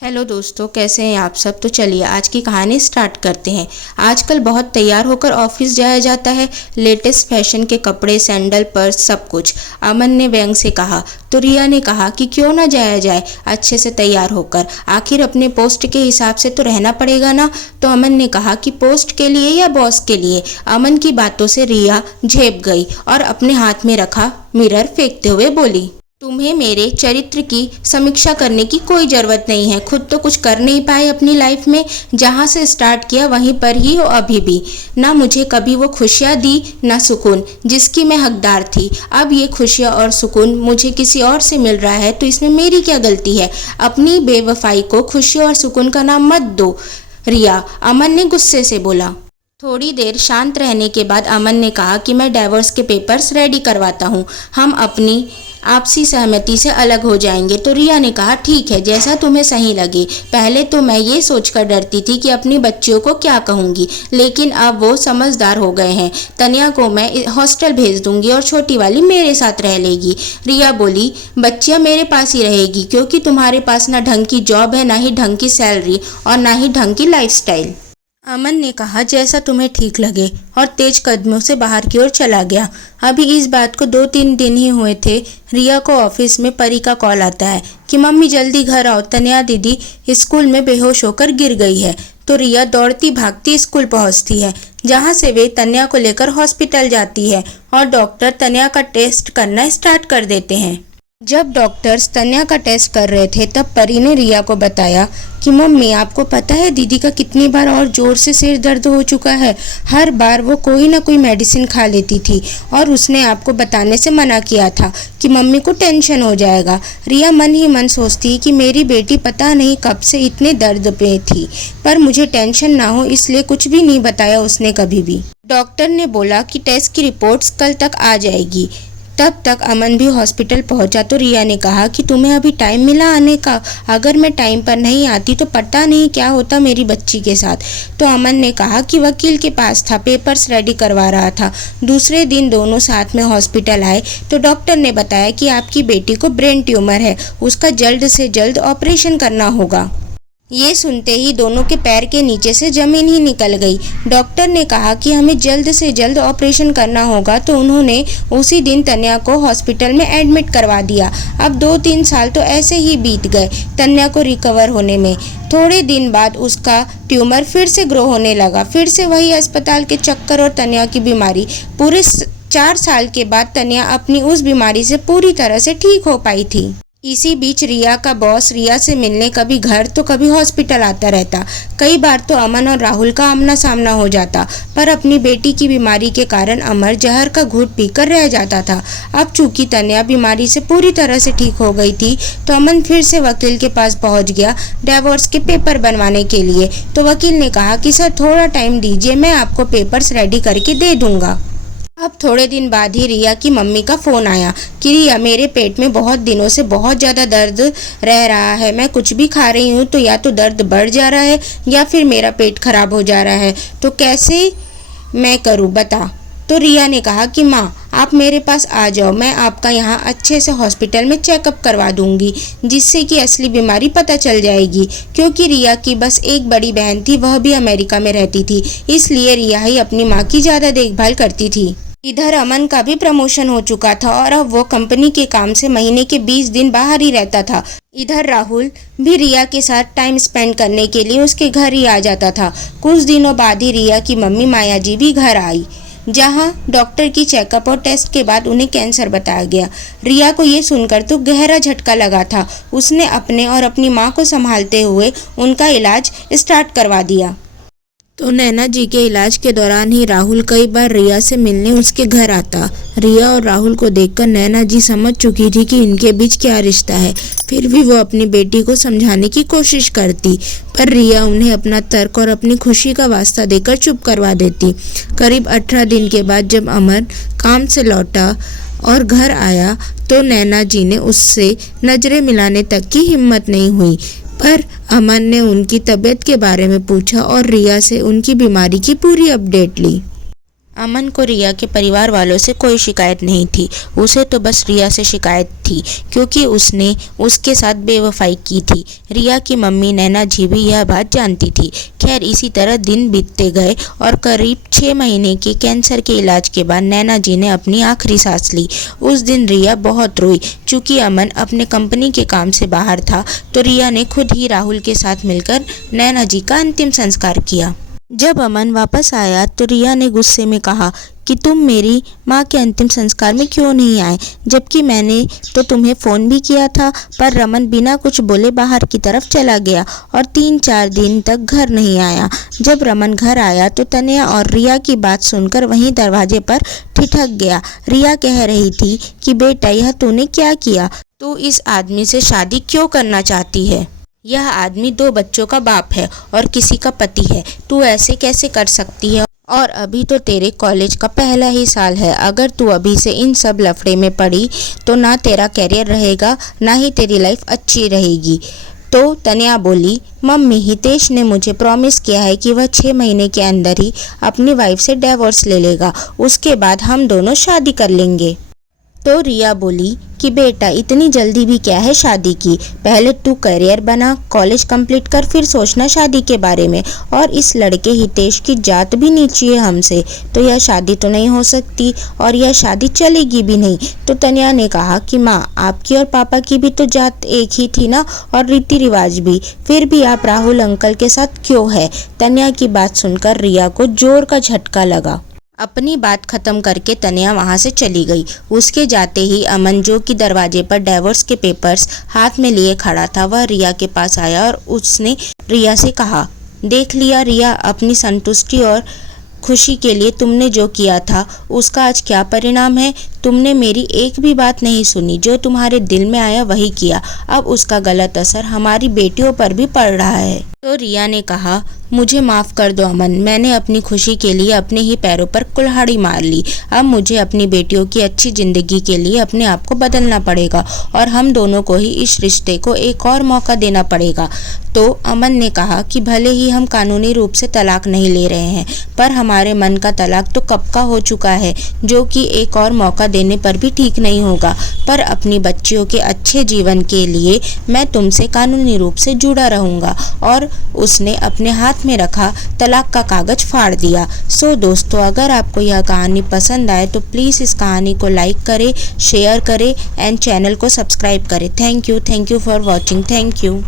Hello दोस्तों, कैसे हैं आप सब। तो चलिए आज की कहानी स्टार्ट करते हैं। आजकल बहुत तैयार होकर ऑफिस जाया जाता है। लेटेस्ट फैशन के कपड़े, सैंडल, पर्स, सब कुछ। अमन ने व्यंग से कहा तो रिया ने कहा कि क्यों ना जाया जाए अच्छे से तैयार होकर, आखिर अपने पोस्ट के हिसाब से तो रहना पड़ेगा ना। तो अमन ने कहा कि पोस्ट के लिए या बॉस के लिए। अमन की बातों से रिया झेप गई और अपने हाथ में रखा मिरर फेंकते हुए बोली, तुम्हें मेरे चरित्र की समीक्षा करने की कोई ज़रूरत नहीं है। खुद तो कुछ कर नहीं पाए अपनी लाइफ में। जहाँ से स्टार्ट किया वहीं पर ही हो अभी भी। ना मुझे कभी वो खुशियाँ दी ना सुकून जिसकी मैं हकदार थी। अब ये खुशियाँ और सुकून मुझे किसी और से मिल रहा है तो इसमें मेरी क्या गलती है। अपनी बेवफाई को खुशी और सुकून का नाम मत दो रिया, अमन ने गुस्से से बोला। थोड़ी देर शांत रहने के बाद अमन ने कहा कि मैं डाइवोर्स के पेपर्स रेडी करवाता हूँ, हम अपनी आपसी सहमति से अलग हो जाएंगे। तो रिया ने कहा ठीक है, जैसा तुम्हें सही लगे। पहले तो मैं ये सोचकर डरती थी कि अपनी बच्चियों को क्या कहूँगी, लेकिन अब वो समझदार हो गए हैं। तनिया को मैं हॉस्टल भेज दूंगी और छोटी वाली मेरे साथ रह लेगी। रिया बोली, बच्चियाँ मेरे पास ही रहेगी क्योंकि तुम्हारे पास ना ढंग की जॉब है, ना ही ढंग की सैलरी और ना ही ढंग की लाइफस्टाइल। अमन ने कहा जैसा तुम्हें ठीक लगे और तेज कदमों से बाहर की ओर चला गया। अभी इस बात को 2-3 दिन ही हुए थे। रिया को ऑफिस में परी का कॉल आता है कि मम्मी जल्दी घर आओ, तनिया दीदी स्कूल में बेहोश होकर गिर गई है। तो रिया दौड़ती भागती स्कूल पहुंचती है, जहां से वे तनिया को लेकर हॉस्पिटल जाती है और डॉक्टर तनिया का टेस्ट करना स्टार्ट कर देते हैं। जब डॉक्टर्स तन्या का टेस्ट कर रहे थे तब परी ने रिया को बताया कि मम्मी आपको पता है दीदी का कितनी बार और जोर से सिर दर्द हो चुका है। हर बार वो कोई ना कोई मेडिसिन खा लेती थी और उसने आपको बताने से मना किया था कि मम्मी को टेंशन हो जाएगा। रिया मन ही मन सोचती कि मेरी बेटी पता नहीं कब से इतने दर्द पे थी, पर मुझे टेंशन ना हो इसलिए कुछ भी नहीं बताया उसने कभी भी। डॉक्टर ने बोला कि टेस्ट की रिपोर्ट्स कल तक आ जाएगी। तब तक अमन भी हॉस्पिटल पहुंचा तो रिया ने कहा कि तुम्हें अभी टाइम मिला आने का। अगर मैं टाइम पर नहीं आती तो पता नहीं क्या होता मेरी बच्ची के साथ। तो अमन ने कहा कि वकील के पास था, पेपर्स रेडी करवा रहा था। दूसरे दिन दोनों साथ में हॉस्पिटल आए तो डॉक्टर ने बताया कि आपकी बेटी को ब्रेन ट्यूमर है, उसका जल्द से जल्द ऑपरेशन करना होगा। ये सुनते ही दोनों के पैर के नीचे से जमीन ही निकल गई। डॉक्टर ने कहा कि हमें जल्द से जल्द ऑपरेशन करना होगा तो उन्होंने उसी दिन तन्या को हॉस्पिटल में एडमिट करवा दिया। अब 2-3 साल तो ऐसे ही बीत गए तन्या को रिकवर होने में। थोड़े दिन बाद उसका ट्यूमर फिर से ग्रो होने लगा, फिर से वही अस्पताल के चक्कर और तन्या की बीमारी। पूरे 4 साल के बाद तन्या अपनी उस बीमारी से पूरी तरह से ठीक हो पाई थी। इसी बीच रिया का बॉस रिया से मिलने कभी घर तो कभी हॉस्पिटल आता रहता। कई बार तो अमन और राहुल का आमना सामना हो जाता, पर अपनी बेटी की बीमारी के कारण अमर जहर का घूंट पीकर रह जाता था। अब चूंकि तन्या बीमारी से पूरी तरह से ठीक हो गई थी तो अमन फिर से वकील के पास पहुंच गया डिवोर्स के पेपर बनवाने के लिए। तो वकील ने कहा कि सर थोड़ा टाइम दीजिए, मैं आपको पेपर्स रेडी करके दे दूंगा। अब थोड़े दिन बाद ही रिया की मम्मी का फ़ोन आया कि रिया मेरे पेट में बहुत दिनों से बहुत ज़्यादा दर्द रह रहा है। मैं कुछ भी खा रही हूँ तो या तो दर्द बढ़ जा रहा है या फिर मेरा पेट खराब हो जा रहा है, तो कैसे मैं करूँ बता। तो रिया ने कहा कि माँ आप मेरे पास आ जाओ, मैं आपका यहाँ अच्छे से हॉस्पिटल में चेकअप करवा दूंगी जिससे कि असली बीमारी पता चल जाएगी। क्योंकि रिया की बस एक बड़ी बहन थी, वह भी अमेरिका में रहती थी, इसलिए रिया ही अपनी माँ की ज़्यादा देखभाल करती थी। इधर अमन का भी प्रमोशन हो चुका था और अब वो कंपनी के काम से महीने के 20 दिन बाहर ही रहता था। इधर राहुल भी रिया के साथ टाइम स्पेंड करने के लिए उसके घर ही आ जाता था। कुछ दिनों बाद ही रिया की मम्मी माया जी भी घर आई, जहां डॉक्टर की चेकअप और टेस्ट के बाद उन्हें कैंसर बताया गया। रिया को ये सुनकर तो गहरा झटका लगा था। उसने अपने और अपनी माँ को संभालते हुए उनका इलाज स्टार्ट करवा दिया। तो नैना जी के इलाज के दौरान ही राहुल कई बार रिया से मिलने उसके घर आता। रिया और राहुल को देखकर नैना जी समझ चुकी थी कि इनके बीच क्या रिश्ता है, फिर भी वो अपनी बेटी को समझाने की कोशिश करती, पर रिया उन्हें अपना तर्क और अपनी खुशी का वास्ता देकर चुप करवा देती। करीब 18 दिन के बाद जब अमर काम से लौटा और घर आया तो नैना जी ने उससे नजरें मिलाने तक की हिम्मत नहीं हुई, पर अमन ने उनकी तबीयत के बारे में पूछा और रिया से उनकी बीमारी की पूरी अपडेट ली। अमन को रिया के परिवार वालों से कोई शिकायत नहीं थी। उसे तो बस रिया से शिकायत थी क्योंकि उसने उसके साथ बेवफाई की थी। रिया की मम्मी नैना जी भी यह बात जानती थी। खैर इसी तरह दिन बीतते गए और करीब 6 महीने के कैंसर के इलाज के बाद नैना जी ने अपनी आखिरी सांस ली। उस दिन रिया बहुत रोई। चूँकि अमन अपने कंपनी के काम से बाहर था तो रिया ने खुद ही राहुल के साथ मिलकर नैना जी का अंतिम संस्कार किया। जब अमन वापस आया तो रिया ने गुस्से में कहा कि तुम मेरी माँ के अंतिम संस्कार में क्यों नहीं आए, जबकि मैंने तो तुम्हें फ़ोन भी किया था। पर रमन बिना कुछ बोले बाहर की तरफ चला गया और 3-4 दिन तक घर नहीं आया। जब रमन घर आया तो तन्या और रिया की बात सुनकर वहीं दरवाजे पर ठिठक गया। रिया कह रही थी कि बेटा यह तूने क्या किया, तू इस आदमी से शादी क्यों करना चाहती है? यह आदमी 2 बच्चों का बाप है और किसी का पति है। तू ऐसे कैसे कर सकती है? और अभी तो तेरे कॉलेज का पहला ही साल है। अगर तू अभी से इन सब लफड़े में पड़ी तो ना तेरा कैरियर रहेगा ना ही तेरी लाइफ अच्छी रहेगी। तो तन्या बोली, मम्मी हितेश ने मुझे प्रॉमिस किया है कि वह 6 महीने के अंदर ही अपनी वाइफ से डिवोर्स ले लेगा, उसके बाद हम दोनों शादी कर लेंगे। तो रिया बोली कि बेटा इतनी जल्दी भी क्या है शादी की, पहले तू करियर बना, कॉलेज कंप्लीट कर, फिर सोचना शादी के बारे में। और इस लड़के हितेश की जात भी नीची है हमसे, तो यह शादी तो नहीं हो सकती और यह शादी चलेगी भी नहीं। तो तन्या ने कहा कि माँ आपकी और पापा की भी तो जात एक ही थी ना, और रीति रिवाज भी, फिर भी आप राहुल अंकल के साथ क्यों है? तन्या की बात सुनकर रिया को जोर का झटका लगा। अपनी बात खत्म करके तन्या वहां से चली गई। उसके जाते ही अमन, जो कि दरवाजे पर डिवोर्स के पेपर्स हाथ में लिए खड़ा था, वह रिया के पास आया और उसने रिया से कहा, देख लिया रिया, अपनी संतुष्टि और खुशी के लिए तुमने जो किया था उसका आज क्या परिणाम है? तुमने मेरी एक भी बात नहीं सुनी, जो तुम्हारे दिल में आया वही किया। अब उसका गलत असर हमारी बेटियों पर भी पड़ रहा है। तो रिया ने कहा, मुझे माफ़ कर दो अमन, मैंने अपनी खुशी के लिए अपने ही पैरों पर कुल्हाड़ी मार ली। अब मुझे अपनी बेटियों की अच्छी ज़िंदगी के लिए अपने आप को बदलना पड़ेगा और हम दोनों को ही इस रिश्ते को एक और मौका देना पड़ेगा। तो अमन ने कहा कि भले ही हम कानूनी रूप से तलाक नहीं ले रहे हैं, पर हमारे मन का तलाक तो कब का हो चुका है, जो कि एक और मौका देने पर भी ठीक नहीं होगा। पर अपनी बच्चियों के अच्छे जीवन के लिए मैं तुमसे कानूनी रूप से जुड़ा रहूँगा। और उसने अपने हाथ में रखा तलाक का कागज फाड़ दिया। सो दोस्तों, अगर आपको यह कहानी पसंद आए तो प्लीज़ इस कहानी को लाइक करें, शेयर करें एंड चैनल को सब्सक्राइब करें। Thank you for watching. Thank you.